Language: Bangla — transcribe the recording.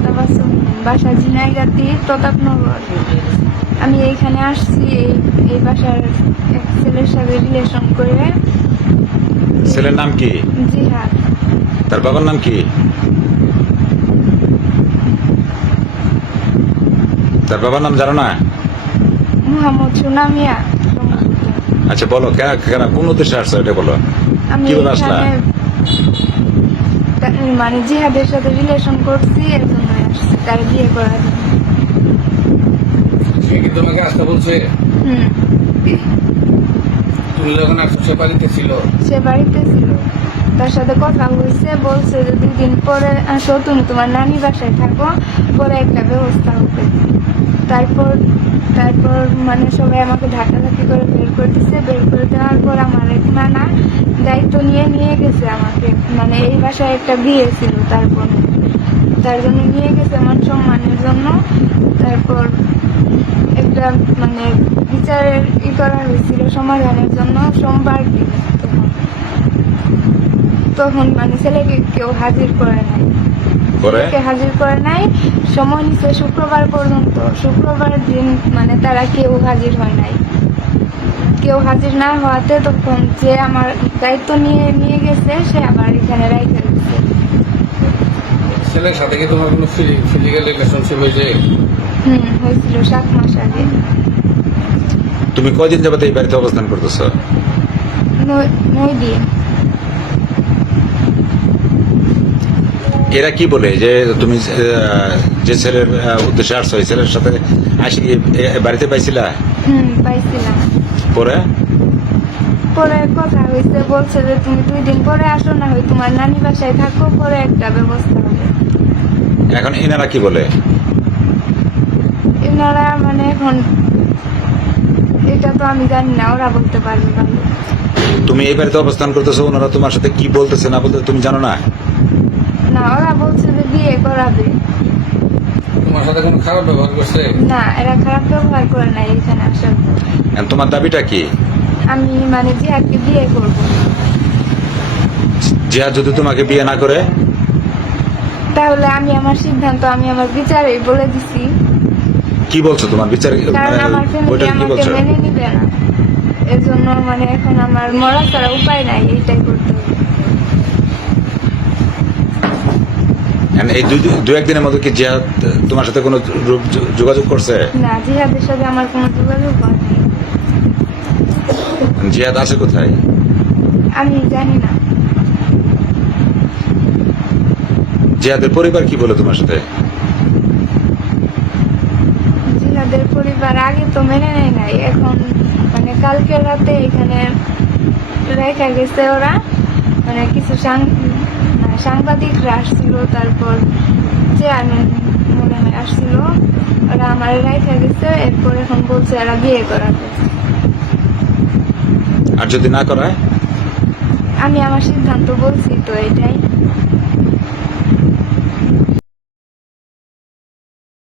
মোহাম্মদ আব্বাস বাসা ঝিনাইগাতি প্রতাপনগর। আমি এইখানে আসছি এই বাসার এক ছেলের সাথে রিলেশন করে। ছেলের নাম কি? জিহাদ। তার বাবার নাম কি? তার বাবার নাম জানো না? মোহাম্মদ সুনামিয়া। আচ্ছা বলো, কেন কোন উদ্দেশ্যে আসছো এটা বলো। আমি কিভাবে আসলা? মানে জিহাদের সাথে রিলেশন করছি, এর জন্য আসছি তার বিয়ে করার জন্য। সে কি তোমাকে আসতে বলছে? হুম, তুমি যখন আসছো সে বাড়িতে ছিল? সে বাড়িতে ছিল, তার সাথে কথা হয়েছে, বলছে যে 2 দিন পরে আসো, তুমি তোমার নানি বাসায় থাকো, পরে একটা ব্যবস্থা হবে। তারপর তারপর মানে সবাই আমাকে ধাক্কাধাক্কি করে বের করে দিচ্ছে। বের করে দেওয়ার পর আমার এক নানা দায়িত্ব নিয়ে গেছে আমাকে, মানে এই বাসায় একটা বিয়ে ছিল তারপর, তার জন্য নিয়ে গেছে মান সম্মানের জন্য। তারপর একটা মানে বিচারের করা হয়েছিল সমাধানের জন্য সোমবার দিন। তখন মানে ছেলেকে কেউ হাজির করে নাই, করে ছেলেকে হাজির করে নাই। সময় নিচ্ছে শুক্রবার পর্যন্ত। শুক্রবার দিন মানে তারা কেউ হাজির হয় নাই। কেউ হাজির না হওয়াতে তখন যে আমার দায়িত্ব নিয়ে গেছে সে আবার এখানে রাইখে দিচ্ছে। ছেলের সাথে কি তোমার কোনো ফিজিক্যাল রিলেশনশিপ হয়েছে? হয়েছিল 7 মাস আগে। তুমি কয়দিন যাবত এই বাড়িতে অবস্থান করতেছো? 9 দিন। এরা কি বলে যে তুমি যে ছেলের উদ্দেশ্যে আসছো, এই ছেলের সাথে আসি বাড়িতে পাইছিলা? পাইছিলাম। পরে পরে কথা হয়েছে, বলছে যে তুমি 2 দিন পরে আসো, না হয় তোমার নানি বাসায় থাকো, পরে একটা ব্যবস্থা হবে। এখন এনারা কি বলে? এনারা মানে এখন এটা তো আমি জানি না, ওরা বলতে পারবে ভালো। তুমি এই বাড়িতে অবস্থান করতেছো, ওনারা তোমার সাথে কি বলতেছে না বলতে তুমি জানো না? না, ওরা বলছে যে বিয়ে করাবে। তোমার সাথে কোনো খারাপ ব্যবহার করছে? না, এরা খারাপ ব্যবহার করে নাই এখানে আসার পর। এখন তোমার দাবিটা কি? আমি মানে জিহাদকে বিয়ে করব। জিহাদ যদি তোমাকে বিয়ে না করে? তাহলে আমি আমার সিদ্ধান্ত আমি আমার বিচারে বলে দিছি, কি বলছো তোমার বিচার? কারণ আমার ফ্যামিলি ওইটা কি আমাকে বলছো? মেনে নিবে না। এর জন্য মানে এখন আমার মরা ছাড়া উপায় নাই, এইটাই করতে হবে। এই দু একদিনের মধ্যে কি জিহাদ তোমার সাথে কোনো যোগাযোগ করছে? না, জিহাদের সাথে আমার কোনো যোগাযোগ হয়নি। জিহাদ আছে কোথায়? আমি জানি না। জিহাদের পরিবার কি বলে তোমার সাথে? জিহাদের পরিবার আগে তো মেনে নেয় নাই, এখন মানে কালকে রাতে এখানে রেখা গেছে ওরা, মানে কিছু সাংবাদিকরা আসছিল, তারপর চেয়ারম্যান মনে হয় আসছিল, ওরা আমার রেখা গেছে। এরপর এখন বলছে এরা বিয়ে করাবে। আর যদি না করায়? আমি আমার সিদ্ধান্ত বলছি তো এটাই।